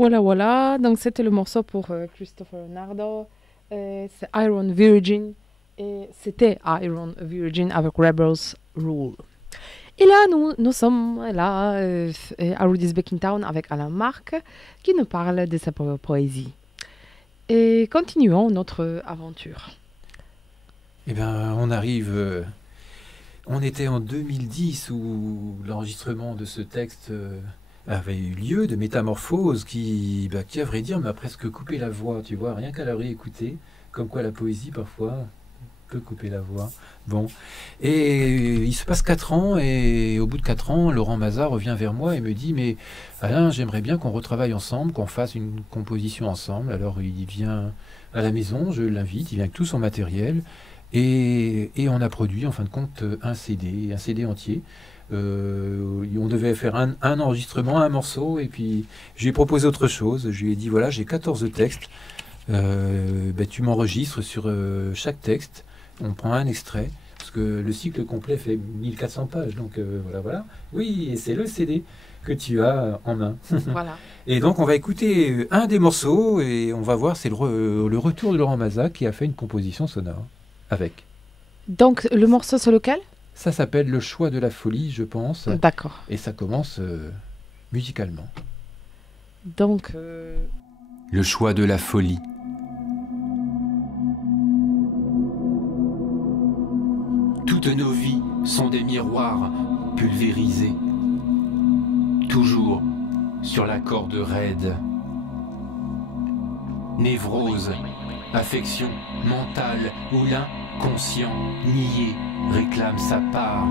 Voilà, voilà. Donc, c'était le morceau pour Christopher Nardo. C'est Iron Virgin. Et c'était Iron Virgin avec Rebels Rule. Et là, nous sommes là à Rudy's Baking Town avec Alain Marc qui nous parle de sa poésie. Et continuons notre aventure. Eh bien, on arrive... on était en 2010 où l'enregistrement de ce texte avait eu lieu, de Métamorphose, qui, à vrai dire, m'a presque coupé la voix, tu vois, rien qu'à la réécouter, comme quoi la poésie, parfois, peut couper la voix. Bon. Et il se passe 4 ans, et au bout de 4 ans, Laurent Mazat revient vers moi et me dit « Mais Alain, j'aimerais bien qu'on retravaille ensemble, qu'on fasse une composition ensemble. » Alors il vient à la maison, je l'invite, il vient avec tout son matériel, et on a produit, en fin de compte, un CD entier. On devait faire un enregistrement, un morceau, et puis je lui ai proposé autre chose. Je lui ai dit, voilà, j'ai 14 textes, tu m'enregistres sur chaque texte, on prend un extrait, parce que le cycle complet fait 1400 pages, donc voilà. Oui, et c'est le CD que tu as en main. Voilà. Et donc on va écouter un des morceaux, et on va voir, c'est le retour de Laurent Mazat qui a fait une composition sonore avec. Donc, le morceau sur lequel ? Ça s'appelle Le choix de la folie, je pense. D'accord. Et ça commence musicalement. Donc... Le choix de la folie. Toutes nos vies sont des miroirs pulvérisés, toujours sur la corde raide. Névrose, affection mentale où l'inconscient nié réclame sa part.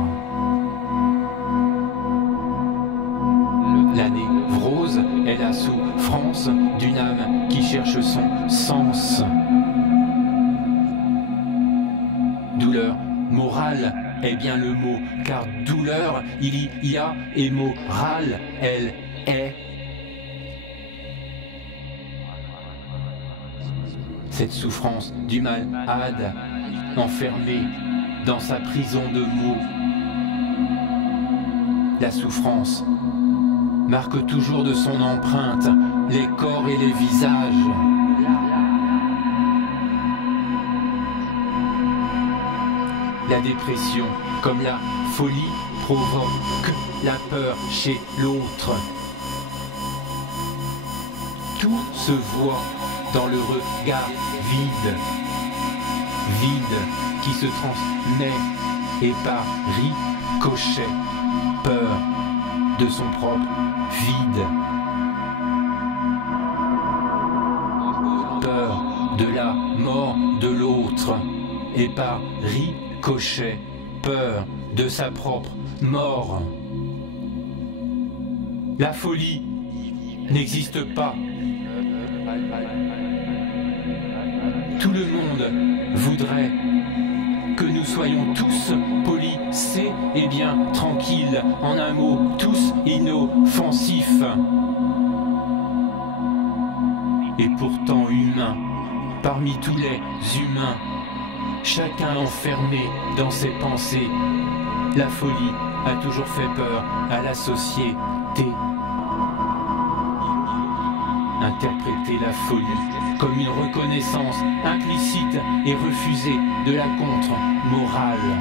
La névrose est la souffrance d'une âme qui cherche son sens. Douleur morale est bien le mot, car douleur il y a et morale elle est. Cette souffrance du malade, enfermée dans sa prison de mots. La souffrance marque toujours de son empreinte les corps et les visages. La dépression, comme la folie, provoque la peur chez l'autre. Tout se voit dans le regard vide, qui se transmet et par ricochet, peur de son propre vide, peur de la mort de l'autre et par ricochet, peur de sa propre mort. La folie n'existe pas. Tout le monde voudrait que nous soyons tous polissés et bien tranquilles, en un mot, tous inoffensifs. Et pourtant humains, parmi tous les humains, chacun enfermé dans ses pensées, la folie a toujours fait peur à la société. Interpréter la folie comme une reconnaissance implicite et refusée de la contre-morale.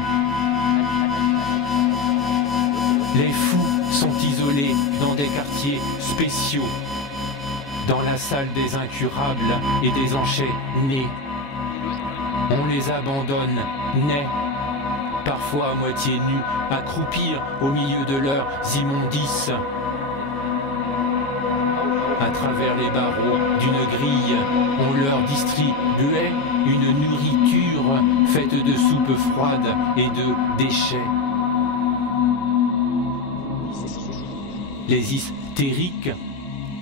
Les fous sont isolés dans des quartiers spéciaux, dans la salle des incurables et des enchaînés. On les abandonne nets, parfois à moitié nus, à croupir au milieu de leurs immondices. À travers les barreaux d'une grille, on leur distribuait une nourriture faite de soupe froide et de déchets. Les hystériques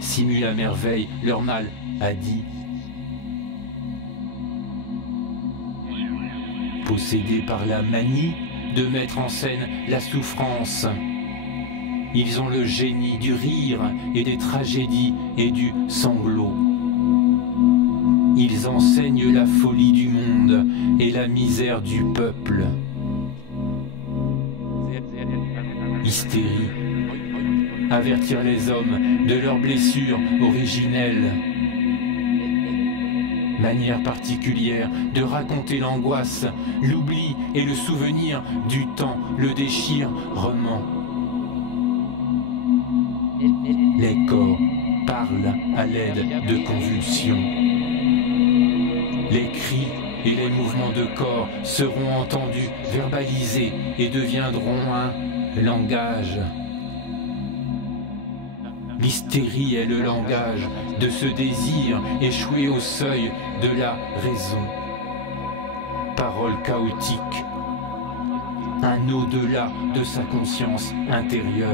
simulent à merveille leur maladie. Possédés par la manie de mettre en scène la souffrance, ils ont le génie du rire et des tragédies et du sanglot. Ils enseignent la folie du monde et la misère du peuple. Hystérie, avertir les hommes de leurs blessures originelles. Manière particulière de raconter l'angoisse, l'oubli et le souvenir du temps, le déchirement. Les corps parlent à l'aide de convulsions. Les cris et les mouvements de corps seront entendus, verbalisés et deviendront un langage. L'hystérie est le langage de ce désir échoué au seuil de la raison. Parole chaotique, un au-delà de sa conscience intérieure.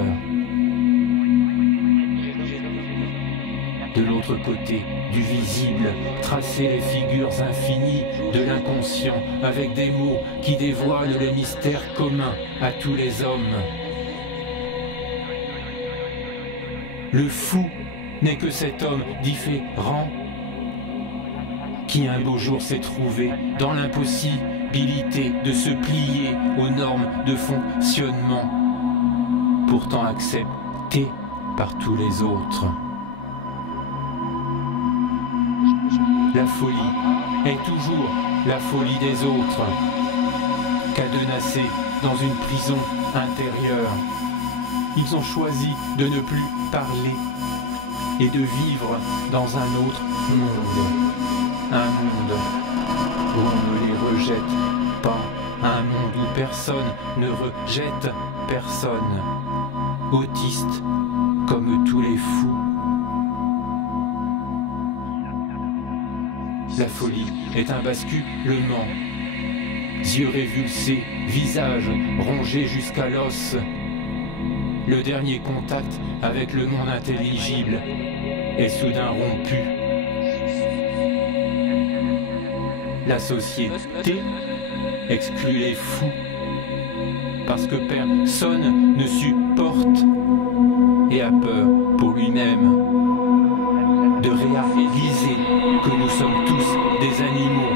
De l'autre côté du visible, tracer les figures infinies de l'inconscient avec des mots qui dévoilent le mystère commun à tous les hommes. Le fou n'est que cet homme différent qui un beau jour s'est trouvé dans l'impossibilité de se plier aux normes de fonctionnement, pourtant acceptées par tous les autres. La folie est toujours la folie des autres, cadenassés dans une prison intérieure. Ils ont choisi de ne plus parler et de vivre dans un autre monde. Un monde où on ne les rejette pas, un monde où personne ne rejette personne. Autistes comme tous les fous. La folie est un basculement. Yeux révulsés, visage rongé jusqu'à l'os. Le dernier contact avec le monde intelligible est soudain rompu. La société exclut les fous parce que personne ne supporte et a peur pour lui-même de réaliser que nous sommes tous des animaux.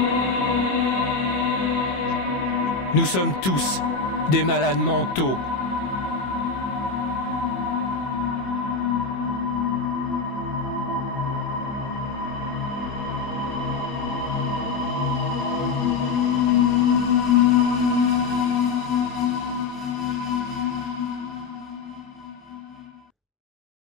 Nous sommes tous des malades mentaux.